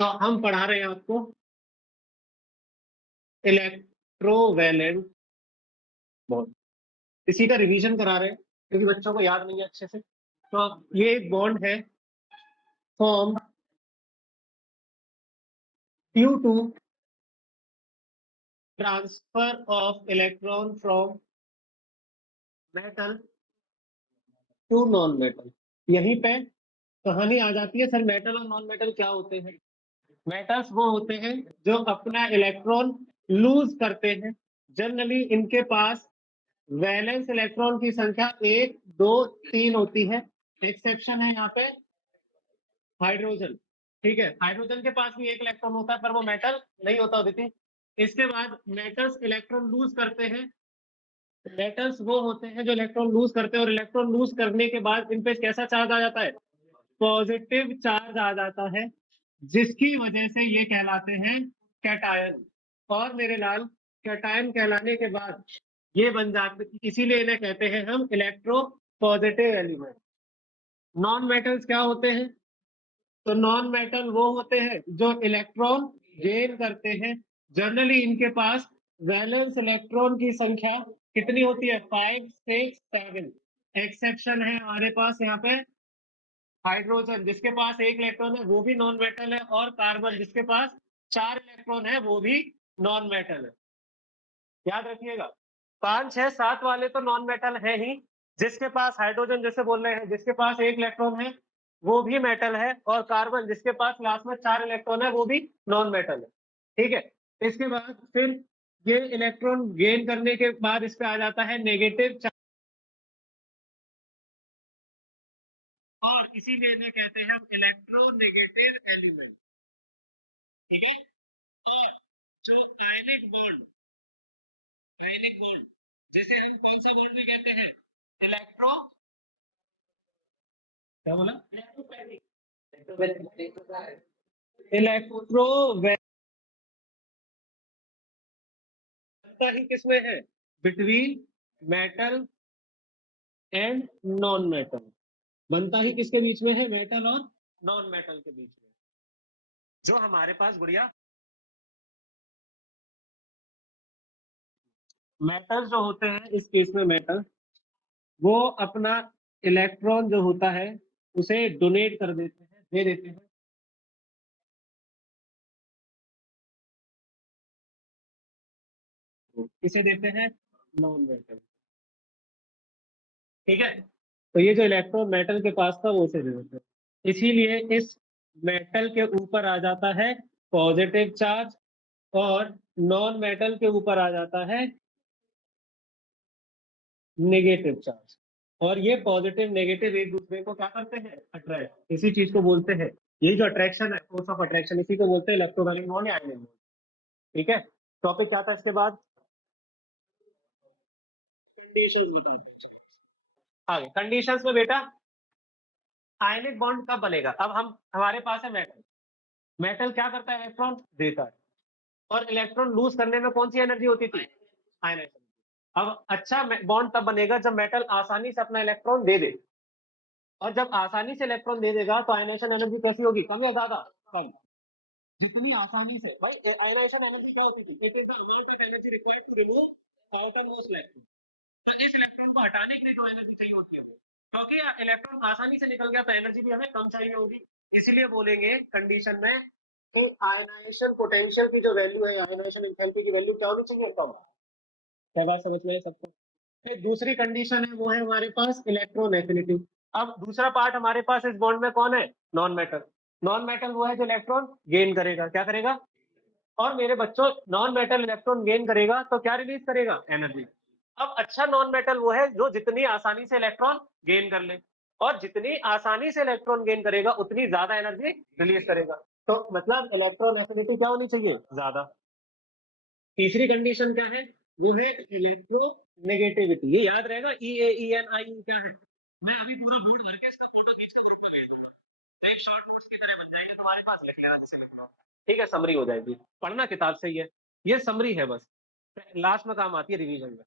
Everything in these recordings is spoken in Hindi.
तो हम पढ़ा रहे हैं आपको इलेक्ट्रोवैलेंट बॉन्ड, इसी का रिवीजन करा रहे हैं क्योंकि बच्चों को याद नहीं है अच्छे से। तो ये एक बॉन्ड है form due to transfer of electron from metal to non metal. यहीं पे कहानी आ जाती है, सर मेटल और नॉन मेटल क्या होते हैं। मेटल्स वो होते हैं जो अपना इलेक्ट्रॉन लूज करते हैं। जनरली इनके पास वैलेंस इलेक्ट्रॉन की संख्या 1 2 3 होती है। एक्सेप्शन है यहाँ पे हाइड्रोजन। ठीक है, हाइड्रोजन के पास भी एक इलेक्ट्रॉन होता है पर वो मेटल नहीं होता उदिति। इसके बाद मेटल्स इलेक्ट्रॉन लूज करते हैं। मेटल्स वो होते हैं जो इलेक्ट्रॉन लूज करते हैं और इलेक्ट्रॉन लूज करने के बाद इन पे कैसा चार्ज आ जाता है, पॉजिटिव चार्ज आ जाता है, जिसकी वजह से ये कहलाते हैं कैटायन। और मेरे लाल कैटायन कहलाने के बाद ये बन जाते, इसीलिए इन्हें कहते हैं हम electro positive element. Non metals क्या होते हैं, तो नॉन मेटल वो होते हैं जो इलेक्ट्रॉन गेन करते हैं। जनरली इनके पास वैलेंस इलेक्ट्रॉन की संख्या कितनी होती है, 5 6 7। एक्सेप्शन है हमारे पास यहाँ पे हाइड्रोजन, जिसके पास एक इलेक्ट्रॉन है वो भी नॉन मेटल है, और कार्बन जिसके पास 4 इलेक्ट्रॉन है वो भी नॉन मेटल है। याद रखिएगा 5 6 7 वाले तो नॉन मेटल है ही, जिसके पास हाइड्रोजन जैसे बोल रहे हैं जिसके पास एक इलेक्ट्रॉन है वो भी मेटल है, और कार्बन जिसके पास लास्ट में 4 इलेक्ट्रॉन है वो भी नॉन मेटल है। ठीक है, इसके बाद फिर ये इलेक्ट्रॉन गेन करने के बाद इस पे आ जाता है नेगेटिव चार्ज, और इसीलिए इन्हें कहते हैं हम इलेक्ट्रोनेगेटिव एलिमेंट। ठीक है, और जो आयनिक बॉन्ड जिसे हम कौन सा बॉन्ड भी कहते हैं, इलेक्ट्रो, क्या बोला, इलेक्ट्रो बनता ही किसमें है, between metal and non metal. बनता ही किसके बीच में है, मेटल और नॉन मेटल के बीच में। जो हमारे पास गुड़िया मेटल जो होते हैं, इस केस में मेटल वो अपना इलेक्ट्रॉन जो होता है उसे डोनेट कर देते हैं, दे देते हैं। इसे देते हैं नॉन मेटल। ठीक है, तो ये जो इलेक्ट्रॉन मेटल के पास था वो उसे दे देते हैं, इसीलिए इस मेटल के ऊपर आ जाता है पॉजिटिव चार्ज, और नॉन मेटल के ऊपर आ जाता है नेगेटिव चार्ज। और ये पॉजिटिव नेगेटिव एक दूसरे को क्या करते हैं, अट्रैक्ट, इसी चीज को बोलते हैं, ये जो अट्रैक्शन है, फोर्स ऑफ अट्रैक्शन, इसी को बोलते हैं इलेक्ट्रोमैग्नेटिक बॉन्ड या आयनिक बॉन्ड। ठीक है, टॉपिक क्या था इसके बाद, कंडीशंस बताते हैं। आगे कंडीशंस में बेटा आयनिक बॉन्ड कब बनेगा, अब हम हमारे पास है मेटल, मेटल क्या करता है, इलेक्ट्रॉन देता है, और इलेक्ट्रॉन लूज करने में कौन सी एनर्जी होती थी, आयनाइजेशन। अब अच्छा बॉन्ड तब बनेगा जब मेटल आसानी से अपना इलेक्ट्रॉन दे दे, और जब आसानी से इलेक्ट्रॉन दे देगा तो आयनाइजेशन एनर्जी कैसी होगी, कम या ज्यादा, कम। जितनी आसानी से, भाई आयनाइजेशन एनर्जी क्या होती थी, it is the amount of energy required to remove outer most electron. तो इस इलेक्ट्रॉन को हटाने के लिए जो एनर्जी चाहिए होती है, क्योंकि इलेक्ट्रॉन आसानी से निकल गया तो एनर्जी भी हमें कम चाहिए होगी। इसीलिए बोलेंगे कंडीशन में कि आयनाइजेशन पोटेंशियल की जो वैल्यू है, आयनाइजेशन एंथैल्पी की वैल्यू क्या होनी चाहिए, कम। क्या बात समझ में है सबको। फिर दूसरी कंडीशन है वो है हमारे पास इलेक्ट्रॉन एफिनिटी। अब दूसरा पार्ट हमारे पास इस बॉन्ड में कौन है, नॉन मेटल। नॉन मेटल वो है जो इलेक्ट्रॉन गेन करेगा, क्या करेगा, और मेरे बच्चों नॉन मेटल इलेक्ट्रॉन गेन करेगा तो क्या रिलीज करेगा, एनर्जी। अब अच्छा नॉन मेटल वो है जो जितनी आसानी से इलेक्ट्रॉन गेन कर ले, और जितनी आसानी से इलेक्ट्रॉन गेन करेगा उतनी ज्यादा एनर्जी रिलीज करेगा। तो मतलब इलेक्ट्रॉन एफिनिटी क्या होनी चाहिए, ज्यादा। तीसरी कंडीशन क्या है, वो है इलेक्ट्रो नेगेटिविटी। ये याद रहेगा, EAENI क्या है। मैं अभी पूरा बोर्ड भर के इसका फोटो खींच के ग्रुप में भेज दूंगा, तो एक शॉर्ट नोट्स की तरह बन जाएगा तुम्हारे पास, लिख लेना जैसे लिखना। ठीक है, समरी हो जाएगी, पढ़ना किताब से ही है, ये समरी है बस, लास्ट में काम आती है रिवीजन में।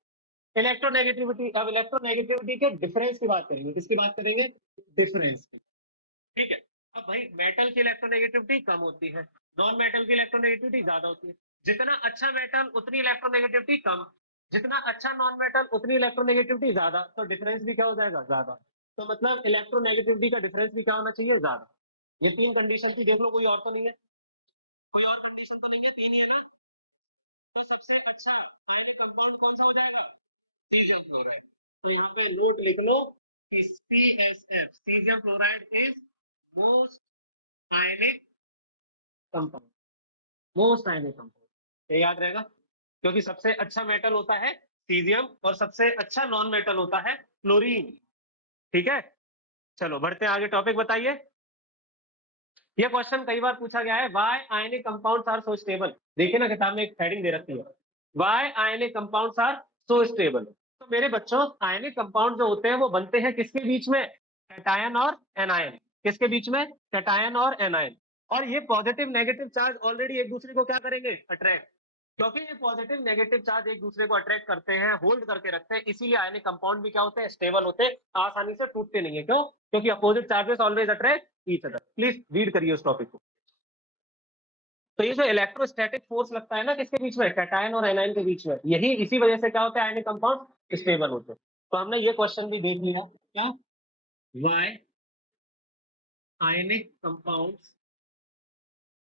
इलेक्ट्रोनेगेटिविटी, अब इलेक्ट्रोनेगेटिविटी के डिफरेंस की बात करेंगे, किसकी बात करेंगे, डिफरेंस की। ठीक है, अब भाई मेटल की इलेक्ट्रोनेगेटिविटी कम होती है, नॉन मेटल की इलेक्ट्रोनेगेटिविटी ज्यादा होती है। जितना अच्छा मेटल उतनी इलेक्ट्रोनेगेटिविटी कम, जितना अच्छा नॉन मेटल उतनी इलेक्ट्रोनेगेटिविटी ज्यादा, तो डिफरेंस भी क्या हो जाएगा, ज्यादा। तो मतलब इलेक्ट्रोनेगेटिविटी का डिफरेंस भी क्या होना चाहिए, ज्यादा। ये तीन कंडीशन थी, देख लो कोई और तो नहीं है, कोई और कंडीशन तो नहीं है, तीन ही है ना। तो सबसे अच्छा आयनिक कंपाउंड कौन सा हो जाएगा, सीजियम क्लोराइड। तो यहाँ पे नोट लिख लो कि CSF caesium chloride is most ionic compound, most ionic compound, ये याद रहेगा। क्योंकि सबसे अच्छा मेटल होता है सीजियम और सबसे अच्छा नॉन मेटल होता है क्लोरीन। ठीक है, चलो बढ़ते हैं आगे, टॉपिक बताइए। ये क्वेश्चन कई बार पूछा गया है, why ionic compounds are so stable. देखिए ना किताब में एक हेडिंग दे रखी है, why ionic compounds are so stable. तो मेरे बच्चों आयनिक कंपाउंड जो होते हैं वो बनते हैं किसके बीच में, कैटायन और एनायन। किसके बीच में, कैटायन और एनायन। और ये पॉजिटिव नेगेटिव चार्ज ऑलरेडी एक दूसरे को क्या करेंगे, अट्रैक्ट। क्योंकि ये पॉजिटिव नेगेटिव चार्ज एक दूसरे को अट्रैक्ट करते हैं, होल्ड करके रखते हैं, इसीलिए आयनिक कंपाउंड भी क्या होते हैं, स्टेबल होते हैं, आसानी से टूटते नहीं है। क्यों, क्योंकि opposite charges always attract each other. Please read करिए उस टॉपिक को। तो ये जो इलेक्ट्रोस्टैटिक फोर्स लगता है ना किसके बीच में, कैटायन और एनायन के बीच में, यही इसी वजह से क्या होता है, आयनिक कंपाउंड स्टेबल होते हैं। तो हमने ये क्वेश्चन भी देख लिया, क्या, why ionic compounds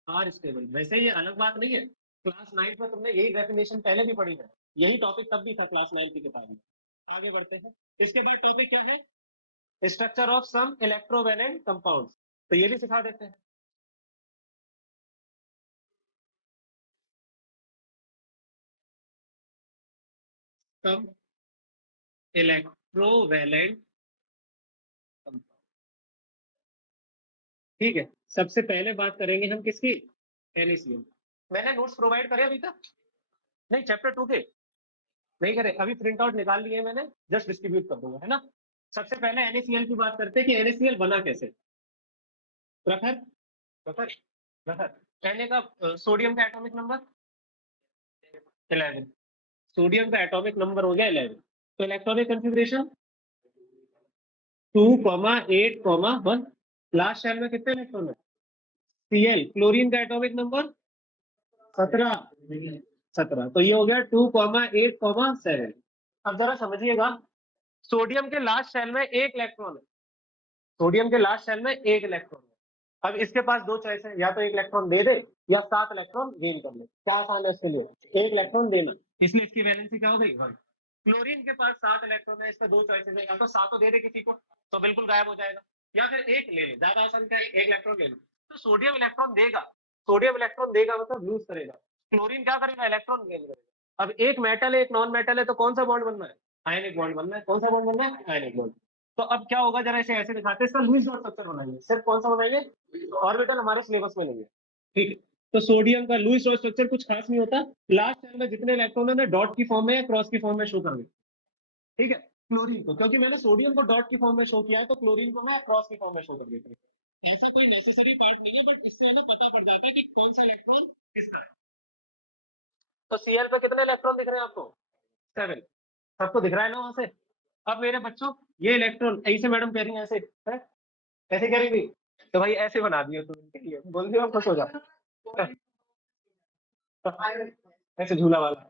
are stable. वैसे ये अलग बात नहीं है, क्लास 9 में तुमने यही डेफिनेशन पहले भी पढ़ी है, यही टॉपिक तब भी था क्लास 9 की किताब में। आगे बढ़ते हैं, इसके बाद टॉपिक क्या है, structure of some electrovalent compounds. तो ये भी सिखा देते हैं। सम इलेक्ट्रोवैलेंट कंपाउंड, ठीक है। सबसे पहले बात करेंगे हम किसकी, NaCl। मैंने नोट्स प्रोवाइड करे अभी तक, नहीं चैप्टर 2 के नहीं करे, अभी प्रिंट आउट निकाल लिए मैंने, जस्ट डिस्ट्रीब्यूट कर दूंगा, है ना। सबसे पहले NaCl की बात करते हैं कि NaCl बना कैसे। प्रखर, प्रखर, प्रखर। Na का सोडियम का एटॉमिक नंबर 11, सोडियम का एटॉमिक नंबर हो गया 11। तो इलेक्ट्रॉनिक कंफिग्रेशन 2,8,1। लास्ट शेल में कितने इलेक्ट्रॉन है, Cl। क्लोरीन का एटॉमिक नंबर 17, 17। तो ये हो गया 2,8,7। अब जरा समझिएगा, सोडियम के लास्ट शेल में एक इलेक्ट्रॉन है, सोडियम के लास्ट शेल में एक इलेक्ट्रॉन है। अब इसके पास दो चॉइस है, या तो एक इलेक्ट्रॉन दे दे या 7 इलेक्ट्रॉन गेन कर ले। क्या आसान है इसके लिए, एक इलेक्ट्रॉन देना, इसलिए इसकी वैलेंसी क्या हो गई 1। क्लोरीन के पास 7 इलेक्ट्रॉन है, इसका दो चॉइसेस है, या तो 7 दे दे किसी को तो बिल्कुल गायब हो जाएगा, या फिर एक ले ले, ज्यादा आसान क्या है, एक इलेक्ट्रॉन ले लो। तो सोडियम इलेक्ट्रॉन देगा, सोडियम इलेक्ट्रॉन देगा मतलब लूज करेगा, क्लोरीन क्या करेगा, इलेक्ट्रॉन गेन करेगा। अब एक मेटल है एक नॉन मेटल है, तो कौन सा बॉन्ड बनना है, आयनिक बॉन्ड बनना है। कौन सा बॉन्ड बनना है, आयनिक बॉन्ड। तो अब क्या होगा, जरा इसे ऐसे दिखाते हैं, इसका लुईस डॉट स्ट्रक्चर बनाएंगे। सिर्फ कौन सा बनाएंगे, ऑर्बिटल हमारे सिलेबस में नहीं है, ठीक है। तो सोडियम का लुईस डॉट स्ट्रक्चर कुछ खास नहीं होता, लास्ट टाइम में जितने इलेक्ट्रॉन है ना डॉट की फॉर्म में या क्रॉस की फॉर्म में शो कर देते, ठीक है। क्लोरीन को, क्योंकि मैंने सोडियम को डॉट की फॉर्म में शो किया है, तो क्लोरीन को मैं क्रॉस की फॉर्म में शो कर देता हूँ। ऐसा कोई नेसेसरी पार्ट नहीं है, बट इससे हमें पता पड़ जाता है कि कौन सा इलेक्ट्रॉन किसका है। तो Cl पे कितने इलेक्ट्रॉन दिख रहे हैं आपको, 7। सबको दिख रहा है ना वहां से। अब मेरे बच्चों ये इलेक्ट्रॉन ऐसे मैडम कह रही है, ऐसे है? ऐसे करेंगी, तो भाई ऐसे बना दियो तुम इनके लिए, बोल दियो खुश हो जा। ऐसे झूला वाला,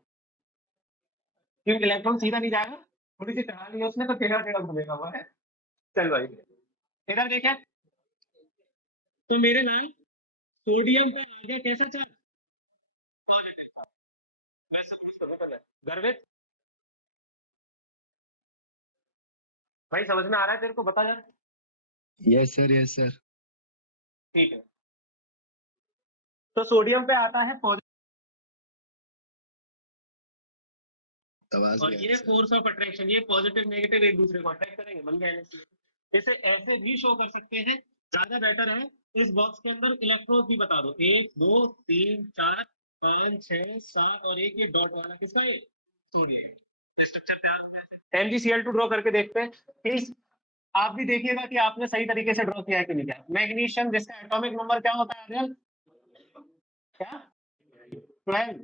क्योंकि इलेक्ट्रॉन सीधा नहीं जाएगा, थोड़ी सी टहल लिया उसने तो टेढ़ा टेढ़ा घूमेगा हुआ है। चल भाई, इधर देखे, तो मेरे लाल सोडियम पे आ गया कैसा चार्ज, पॉजिटिव। वैसे पूछ तो पता है गर्वित, भाई समझ में आ रहा है तेरे को, बता यार। Yes sir, yes sir. ठीक है, तो सोडियम पे आता है पॉजिटिव, आवाज और नहीं आ ये रही सर। फोर्स ऑफ अट्रैक्शन, ये पॉजिटिव नेगेटिव एक दूसरे को अट्रैक्ट करेंगे, बन गया NaCl। इसे ऐसे भी शो कर सकते हैं, ज्यादा बेटर है। इस बॉक्स के अंदर इलेक्ट्रॉन भी बता दो, 1 2 3 4 5 6 7 और एक ये डॉट वाला किसका है, सोडियम। स्ट्रक्चर तैयार हो गया है, MgCl2 ड्रॉ करके देखते हैं प्लीज। आप भी देखिएगा कि आपने सही तरीके से ड्रॉ किया है कि नहीं किया। मैग्नीशियम जिसका एटॉमिक नंबर क्या होता है आर्यन, क्या, 12।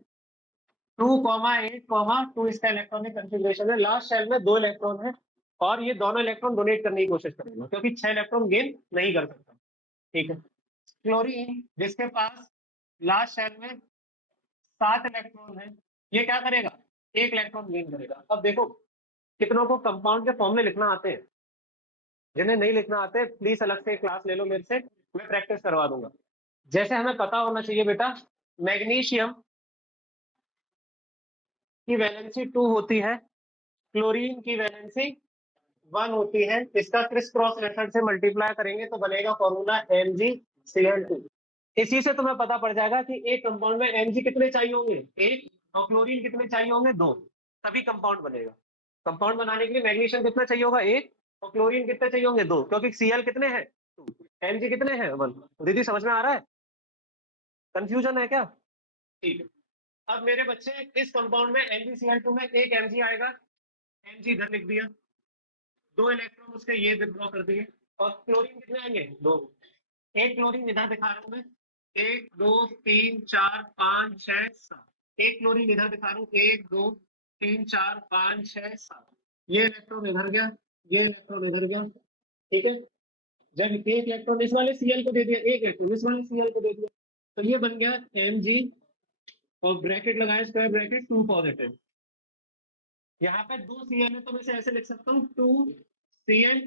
2,8,2 इसका इलेक्ट्रॉनिक कंफिग्रेशन है, लास्ट शेल में 2 इलेक्ट्रॉन है, और ये दोनों इलेक्ट्रॉन डोनेट करने की कोशिश करेगा, क्योंकि 6 इलेक्ट्रॉन गेन नहीं कर सकता, ठीक है। क्लोरीन जिसके पास लास्ट शेल में 7 इलेक्ट्रॉन है, ये क्या करेगा, 1 इलेक्ट्रॉन गेन करेगा। अब देखो कितनों को कंपाउंड के फॉर्म में लिखना आते हैं, जिन्हें नहीं लिखना आते प्लीज अलग से क्लास ले लो मेरे से, मैं प्रैक्टिस करवा दूंगा। जैसे हमें पता होना चाहिए बेटा, मैग्नीशियम की वैलेंसी 2 होती है, क्लोरीन की वैलेंसी 1 होती है, इसका क्रिस क्रॉस मेथड से मल्टीप्लाई करेंगे तो बनेगा फॉर्मूला MgCl2। इसी से तुम्हें पता पड़ जाएगा कि एक कंपाउंड में Mg कितने चाहिए होंगे, 1, और क्लोरीन कितने चाहिए होंगे, 2, तभी कंपाउंड बनेगा। कंपाउंड बनाने के लिए मैग्नीशियम कितना चाहिए होगा, 1, और क्लोरीन कितने चाहिए होंगे, 2, क्योंकि Cl कितने हैं, 2, Mg कितने हैं, 1। दीदी समझ में आ रहा है, कंफ्यूजन है क्या? ठीक है। अब मेरे बच्चे इस कंपाउंड में MgCl2 में एक Mg आएगा, Mg इधर लिख दिया, 2 इलेक्ट्रॉन उसके ये विथड्रॉ कर दिए, और क्लोरीन कितने आएंगे, 2। एक क्लोरीन इधर दिखा रहा हूं मैं, 1 2 3 4 5 6 7। एक क्लोरीन इधर दिखा रहा हूँ, 1 2 3 4 5 6 7। ये इलेक्ट्रॉन इधर गया, ये इलेक्ट्रॉन इधर गया, ठीक है। जब एक इलेक्ट्रॉन इस वाले Cl को दे दिया, एक इलेक्ट्रॉन इस वाले Cl को दे दिया, तो ये बन गया Mg, और ब्रैकेट लगाया, स्क्वायर ब्रैकेट, 2 पॉजिटिव। यहाँ पे 2 Cl है तो मैं इसे ऐसे लिख सकता हूँ 2 Cl,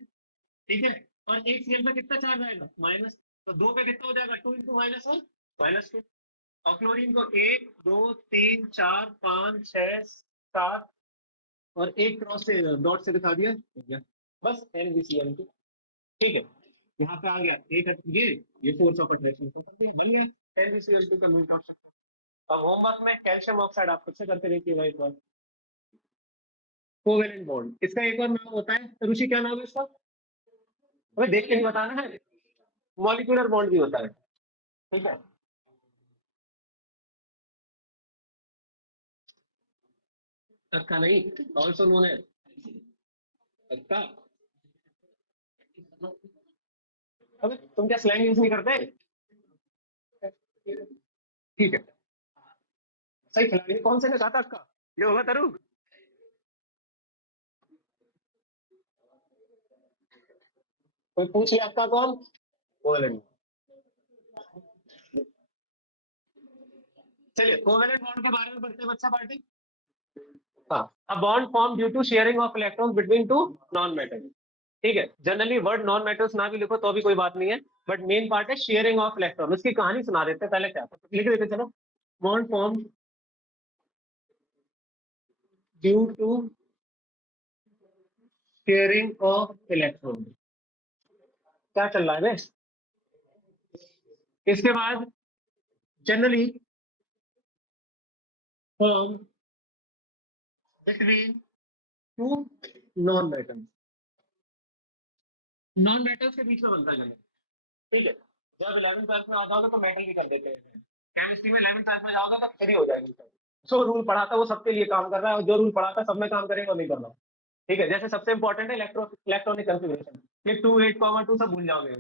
ठीक है। और एक Cl पे कितना चार्ज आएगा, माइनस, तो 2 पे कितना हो जाएगा, 2 इंटू -1 -2। और क्लोरीन को 1 2 3 4 5 6 7, और एक क्रॉस से डॉट से दिखा दिया, हो गया बस NaCl2, ठीक है। यहाँ पे आ गया एक, ये फोर्स ऑफ अट्रैक्शन का कर दिया, बन गया NaCl2 का मीट ऑफ। अब होमवर्क में कैल्शियम ऑक्साइड आप खुद से करके देखिएगा एक बार। कोवेलेंट बॉन्ड, इसका एक और नाम होता है, ऋषि क्या नाम है इसका, हमें देख के नहीं बताना है, मॉलिक्यूलर बॉन्ड भी होता है, ठीक है। अक्का नहीं, ऑल्सो नोन है अक्का। अबे तुम क्या स्लैंग यूज नहीं करते, ठीक है। सही खिलाड़ी कौन से ने कहा था अक्का, ये होगा तरु। कोई पूछ लिया अक्का कौन, कोवेलेंट। चलिए कोवेलेंट बॉन्ड के बारे में पढ़ते हैं बच्चा पार्टी। हाँ, a bond form due to sharing of electrons between two non metal, ठीक है। जनरली वर्ड नॉन मेटल्स ना भी लिखो तो भी कोई बात नहीं है, बट मेन पार्ट है शेयरिंग ऑफ इलेक्ट्रॉन। उसकी कहानी सुना देते हैं, पहले क्या था लिख देते चलो। Bond form due to sharing of electron, क्या चल रहा है बे? इसके बाद generally form between two non metals, non metals के बीच में बनता है, ठीक है। जब 11th क्लास में आता होगा तो मेटल भी कर देते हैं, केमिस्ट्री में 11th क्लास में जाओगे तो फ्री हो जाएगी सब। जो रूल पढ़ा था वो सबके लिए काम कर रहा है, और जो रूल पढ़ा था सब में काम करेगा और नहीं कर रहा, ठीक है। जैसे सबसे इंपॉर्टेंट है इलेक्ट्रॉनिक कॉन्फ़िगरेशन, ये 2 8 2 सब भूल जाओगे,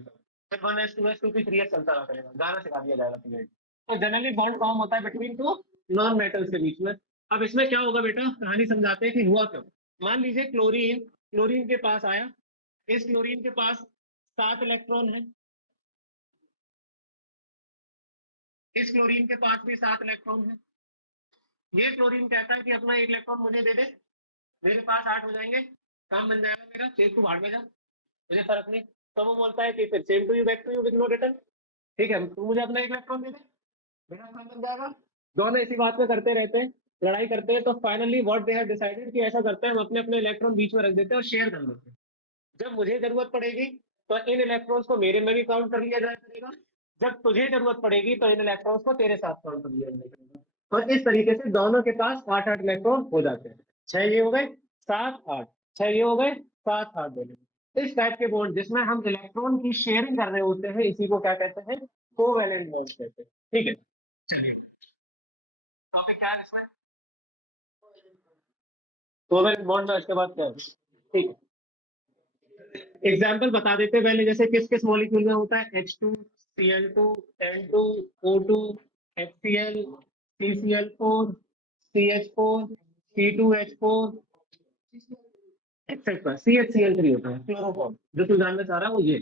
फिर 1s 2s 2p 3s चलता रहा करेगा, गाना सिखा दिया जाएगा तुम्हें। तो जनरली बॉन्ड फॉर्म होता है बिटवीन टू नॉन मेटल्स के बीच में। अब इसमें क्या होगा बेटा, कहानी समझाते हैं कि हुआ क्यों। मान लीजिए क्लोरीन, क्लोरीन के पास आया, इस क्लोरीन के पास 7 इलेक्ट्रॉन है, इस क्लोरीन के पास भी 7 इलेक्ट्रॉन है। ये क्लोरीन कहता है कि अपना 1 इलेक्ट्रॉन मुझे दे दे, मेरे पास 8 हो जाएंगे, काम बन जाएगा मेरा, चेक तू भाड़ में जा, मुझे फर्क नहीं। तो वो बोलता है कि फिर same to you back to you with no return, ठीक है, तू मुझे अपना 1 इलेक्ट्रॉन दे दे, मेरा काम बन जाएगा। दोनों इसी बात पे करते रहते हैं, लड़ाई करते हैं। तो finally what they have decided कि ऐसा करते हैं, हम अपने अपने इलेक्ट्रॉन बीच में रख देते हैं और शेयर कर लेते हैं। जब मुझे जरूरत पड़ेगी तो इन इलेक्ट्रॉन्स को मेरे में भी काउंट कर लिया जाया करेगा, जब तुझे जरूरत पड़ेगी तो इन इलेक्ट्रॉन्स को तेरे साथ काउंट कर लिया जाएगा। और इस तरीके से दोनों के पास 8 8 इलेक्ट्रॉन हो जाते हैं। 6 ये हो गए, 7 8, 6 ये हो गए, 7 8 दोनों। इस टाइप के बॉन्ड जिसमें हम इलेक्ट्रॉन की शेयरिंग कर रहे होते हैं, इसी को क्या कहते हैं, कोवैलेंट बॉन्ड कहते हैं, ठीक है। चलिए टॉपिक क्या है इसमें, कोवैलेंट बॉन्ड का, इसके बाद क्या है, ठीक है। एग्जाम्पल बता देते हैं पहले, जैसे किस किस मॉलिक्यूल में होता है, H2 Cl2 N2 O2 HCl CCl4 CH4 C2H4 etcetera CHCl3 होता है क्लोरोफॉर्म। जो तू जानना चाह रहा है वो ये,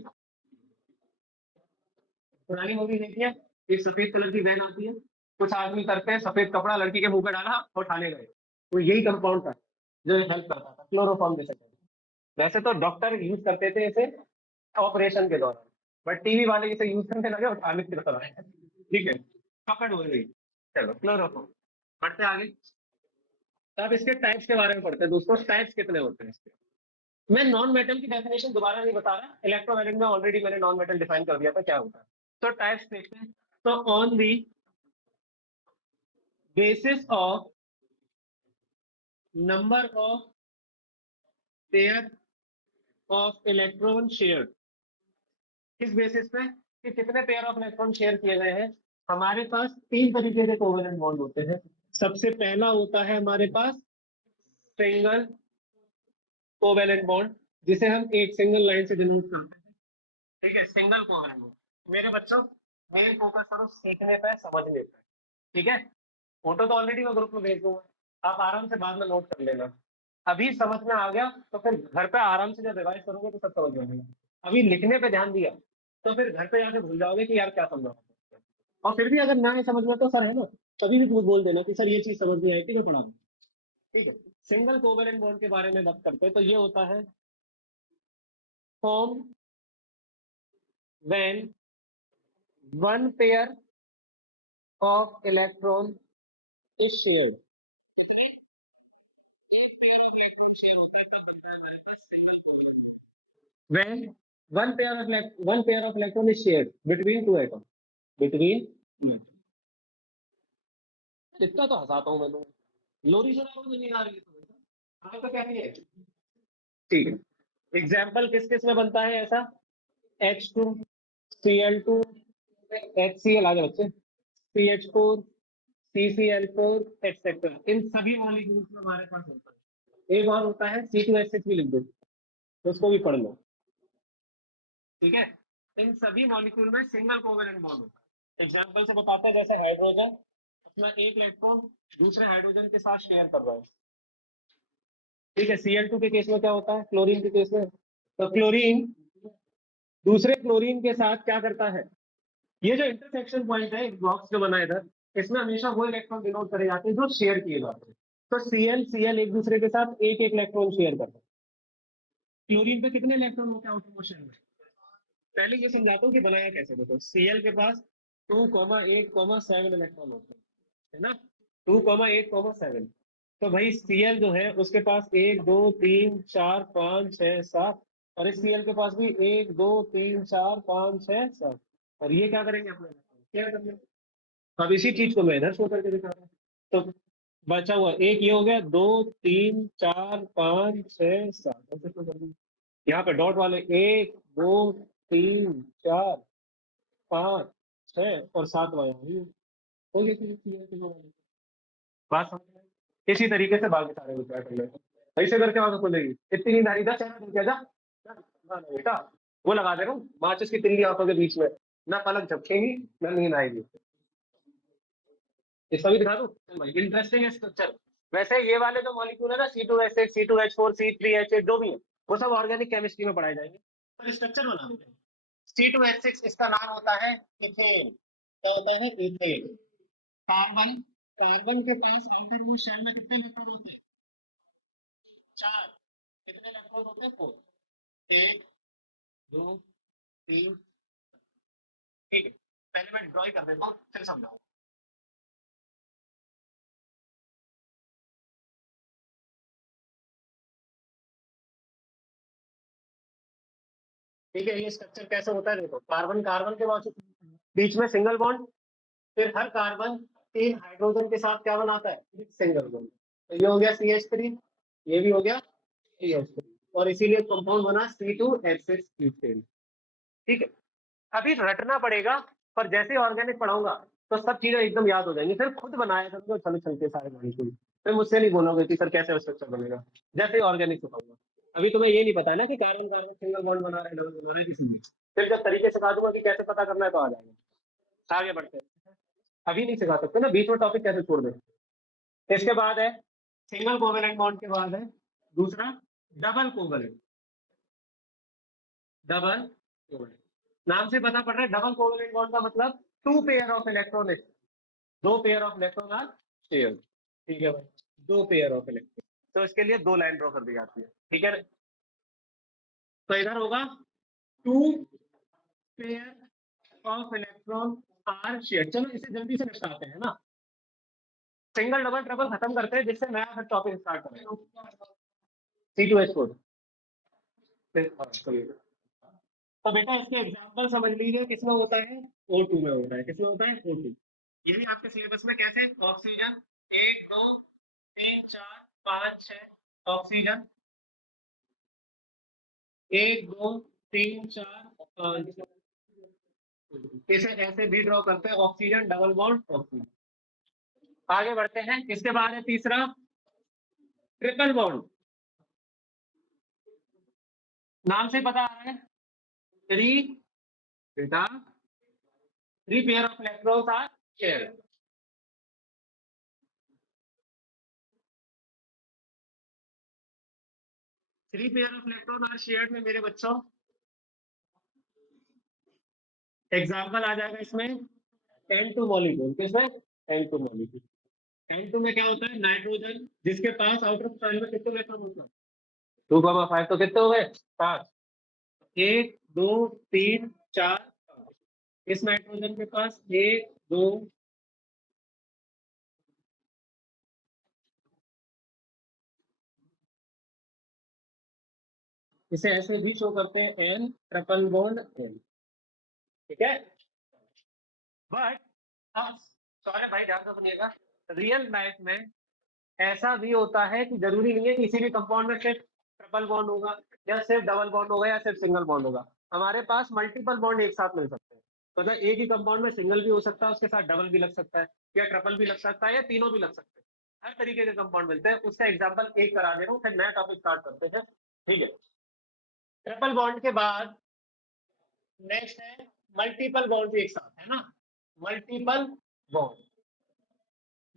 पुरानी मूवी देखी है, एक सफेद कलर की वैन आती है, कुछ आदमी करते हैं सफेद कपड़ा लड़की के मुंह पे डाला और उठाने गए, वो यही कंपाउंड था जो हेल्प करता था, क्लोरोफॉर्म जैसे। वैसे तो डॉक्टर यूज करते थे इसे ऑपरेशन के दौरान, बट टीवी वाले इसे यूज करने लगे उठाने की तरफ आए। ठीक है, पकड़ हो गई। चलो क्लोरोफॉर्म, पढ़ते आगे। तो अब इसके टाइप्स के बारे में पढ़ते हैं दोस्तों, टाइप्स कितने होते हैं इसके। मैं नॉन मेटल की डेफिनेशन दोबारा नहीं बता रहा, इलेक्ट्रोमैग्नेट में ऑलरेडी मैंने नॉन मेटल डिफाइन कर दिया था क्या होता है। तो टाइप्स देखते हैं। तो on the basis of number of pair of electron share, किस बेसिस पे कि कितने पेयर ऑफ इलेक्ट्रॉन शेयर किए गए हैं। हमारे पास तीन तरीके के कोवेलेंट बॉन्ड होते हैं। सबसे पहला होता है हमारे पास सिंगल कोवेलेंट बॉन्ड, जिसे हम एक सिंगल लाइन से डिनोट करते हैं। ठीक है, सिंगल कोवेलेंट बॉन्ड। मेरे बच्चों, मेन फोकस करो सीखने पे, समझने पे। ठीक है, फोटो तो ऑलरेडी मैं ग्रुप में भेज दूंगा, आप आराम से बाद में नोट कर लेना। अभी समझ में आ गया तो फिर घर पे आराम से जब रिवाइज करोगे तो सब समझ में आएगा। अभी लिखने पे ध्यान दिया तो फिर घर पे जाके भूल जाओगे कि यार क्या समझा। और फिर भी अगर ना है समझ में तो सर है ना, कभी भी बोल देना कि सर ये चीज समझ नहीं आई थी, जो पढ़ा। ठीक है, सिंगल कोवेलेंट बॉन्ड के बारे में बात करते हैं, तो ये होता है form when one pair of electron is shared. एक पेयर ऑफ इलेक्ट्रॉन शेयर होता है तब बनता है हमारे पास single covalent. When one pair of electron is shared between two atoms, between two atoms. इतना तो हंसाता हूँ मैं तो, लोरी सुना रहा हूँ नहीं आ रही है तुम्हें, आपका क्या नहीं है। ठीक है, एग्जाम्पल किस किस में बनता है ऐसा, H2, Cl2, HCl, आगे बच्चे, CH4, CCl4 एक्सेट्रा, इन सभी मॉलिक्यूल्स में हमारे पास होता है। एक और होता है C2H6 भी लिख दो, उसको भी पढ़ लो। ठीक है, इन सभी मॉलिक्यूल में सिंगल कोवेलेंट बॉन्ड होता है। एग्जांपल से बताते हैं, जैसे हाइड्रोजन अपना एक इलेक्ट्रॉन दूसरे हाइड्रोजन के साथ शेयर कर रहा है। ठीक है, Cl2 के केस में क्या होता है, क्लोरीन के केस में, तो क्लोरीन दूसरे क्लोरीन के साथ क्या करता है, ये जो इंटरसेक्शन पॉइंट है बॉक्स जो बना है इधर, इसमें हमेशा वो इलेक्ट्रॉन डिनोट करे जाते हैं जो शेयर किए जाते हैं। तो Cl एक दूसरे के साथ एक एक इलेक्ट्रॉन शेयर करते हैं। क्लोरीन पे कितने इलेक्ट्रॉन होते हैं आउटर मोशन में, पहले ये समझाता हूँ कि बनाया कैसे। देखो Cl के पास 2,8,7 इलेक्ट्रॉन होते हैं, है ना, 2,8,7। तो भाई Cl जो है उसके पास 1, 2, 3, 4, 5, 6, 7, और इस Cl के पास भी 1, 2, 3, 4, 5, 6, 7। और ये क्या करेंगे अपने, क्या करेंगे। अब इसी चीज को मैं इधर शो करके दिखा रहा हूँ। तो बचा हुआ एक ये हो गया, 2, 3, 4, 5, 6, 7। यहाँ पे डॉट वाले 1, 2, 3, 4, 5, 6 और 7 वाले हो गए। बात समझ में आई? इसी तरीके से बाकी सारे विचार कर लेते, ऐसे करके आगे खुलेगी। इतनी नींद आ रही था, चेहरा खुल गया, जा ना ना बेटा, वो लगा दे रहा हूँ माचिस की तिल्ली आंखों के बीच में, ना पलक झपकेगी ना नींद आएगी। इसका भी दिखा दूं, इंटरेस्टिंग है स्ट्रक्चर। वैसे ये वाले जो मॉलिक्यूल है ना, C2H6, C2H4, C3H8 जो भी है, वो सब ऑर्गेनिक केमिस्ट्री में पढ़ाए जाएंगे, पर स्ट्रक्चर बना देते हैं। C2H6 इसका नाम होता है इथेन। क्या होता है, इथेन। कार्बन, कार्बन के पास अल्टरमोस्ट शेल में कितने इलेक्ट्रॉन होते हैं, 4। कितने इलेक्ट्रॉन होते हैं, 4। 1, 2, 3। ठीक है, पहले मैं ड्रॉइंग कर देता हूँ फिर समझाऊँ। ठीक है, ये स्ट्रक्चर कैसे होता है देखो, कार्बन कार्बन के बीच में सिंगल बॉन्ड, फिर हर कार्बन 3 हाइड्रोजन के साथ क्या बनाता है, सिंगल बॉन्ड। तो ये हो गया CH3, ये भी हो गया CH3, और इसीलिए कंपाउंड बना C2H6 इथेन। ठीक है, अभी रटना पड़ेगा, पर जैसे ऑर्गेनिक पढ़ाऊंगा तो सब चीजें एकदम याद हो जाएंगी, फिर खुद बनाया करोगे चल चल के सारे मॉलिक्यूल, फिर मुझसे नहीं बोलोगे कि सर कैसे स्ट्रक्चर बनेगा, जैसे ही ऑर्गेनिक सिखाऊंगा। अभी तुम्हें ये नहीं पता है ना कि कार्बन कार्बन सिंगल बॉन्ड बना रहा है, डबल बना रहा है, किसी में फिर जब तरीके सिखा दूंगा कि कैसे पता करना है तो आ जाएगा। आगे बढ़ते हैं, अभी नहीं सिखा सकते ना, बीच में टॉपिक कैसे छोड़ दे। इसके बाद है सिंगल कोवेलेंट बॉन्ड के बाद है दूसरा डबल कोवेलेंट, डबल कोवेलेंट। नाम से पता पड़ रहा है डबल कोवलेंट बॉन्ड का मतलब टू पेयर ऑफ इलेक्ट्रॉन, दो pair of electron are share. ठीक है भाई, दो पेयर ऑफ इलेक्ट्रॉन, तो इसके लिए दो लाइन ड्रॉ कर दी जाती है। ठीक है, तो इधर होगा two pair of electron are share. चलो इसे जल्दी से निपटाते हैं ना, सिंगल डबल ट्रिपल खत्म करते हैं, जिससे नया फिर टॉपिक स्टार्ट करें। C2H4। तो बेटा इसके एग्जांपल समझ लीजिए, किसमें होता है, O2 में होता है। किसमें होता है, O2। यही आपके सिलेबस में कैसे, ऑक्सीजन 1 2 3 4 5 6 ऑक्सीजन 1 2 3 4 5। इसे ऐसे भी ड्रॉ करते हैं, ऑक्सीजन डबल बॉन्ड ऑक्सीजन। आगे बढ़ते हैं, इसके बाद है तीसरा ट्रिपल बॉन्ड। नाम से पता आ रहा है, थ्री बेटा, three pair of electrons are share. Three pair of electron are shared में मेरे बच्चों एग्जाम्पल आ जाएगा इसमें N2 मॉलिक्यूल। किसमें, N2 मॉलिक्यूल। N2 में क्या होता है, नाइट्रोजन, जिसके पास आउटर सॉइल में कितने इलेक्ट्रॉन होते हैं, 2,5। तो कितने हो गए, 5। 1 2 3 4 5। इस नाइट्रोजन के पास 1 2, इसे ऐसे भी शो करते हैं N ट्रिपल बॉन्ड N। ठीक है, बट अब सॉरी भाई, ध्यान से सुनिएगा, रियल लाइफ में ऐसा भी होता है कि जरूरी नहीं है किसी भी कंपाउंड में सिर्फ ट्रिपल बॉन्ड होगा, या सिर्फ डबल बॉन्ड होगा, या सिर्फ सिंगल बॉन्ड होगा। हमारे पास मल्टीपल बॉन्ड एक साथ मिल सकते हैं। मतलब एक ही कंपाउंड में सिंगल भी हो सकता है, उसके साथ डबल भी लग सकता है, या ट्रिपल भी लग सकता है, या तीनों भी लग सकते हैं। हर तरीके के कंपाउंड मिलते हैं। उसका एग्जाम्पल एक करा दे रहा हूँ, फिर नया टॉपिक स्टार्ट करते हैं। ठीक है, ट्रिपल बॉन्ड के बाद नेक्स्ट है मल्टीपल बॉन्ड एक साथ, है ना, मल्टीपल बॉन्ड।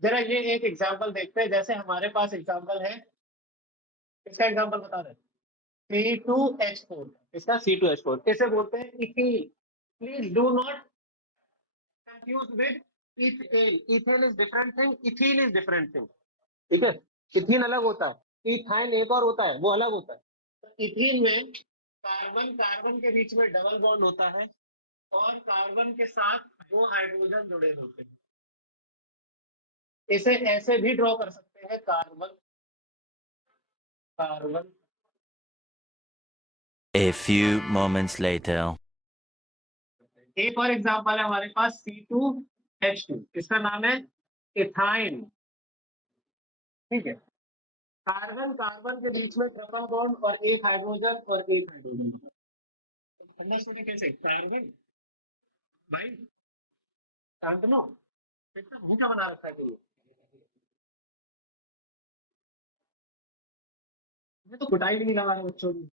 जरा ये एक एग्जांपल देखते हैं, जैसे हमारे पास एग्जांपल है, इसका एग्जांपल बता रहे हैं, C2H4। इसका C2H4 इसे बोलते हैं ethyl. Please do not confuse with ethane. Ethane is different thing, ethyl is different thing. ठीक है, इथीन अलग होता है, इथाइन एक और होता है, वो अलग होता है। तो इथीन में कार्बन कार्बन के बीच में डबल बॉन्ड होता है, और कार्बन के साथ दो हाइड्रोजन जुड़े होते हैं। इसे ऐसे भी ड्रॉ कर सकते हैं, carbon carbon. A few moments later. एक और एग्जांपल है हमारे पास C2H2, इसका नाम है इथाइन। ठीक है, कार्बन कार्बन के बीच में ट्रिपल बॉन्ड और एक हाइड्रोजन और एक हाइड्रोजन। अंडरस्टूडिंग कैसे, कार्बन भाई, शांतनु इतना भूखा बना रखा है कि ये तो कुटाई भी नहीं लगा रहे बच्चों की।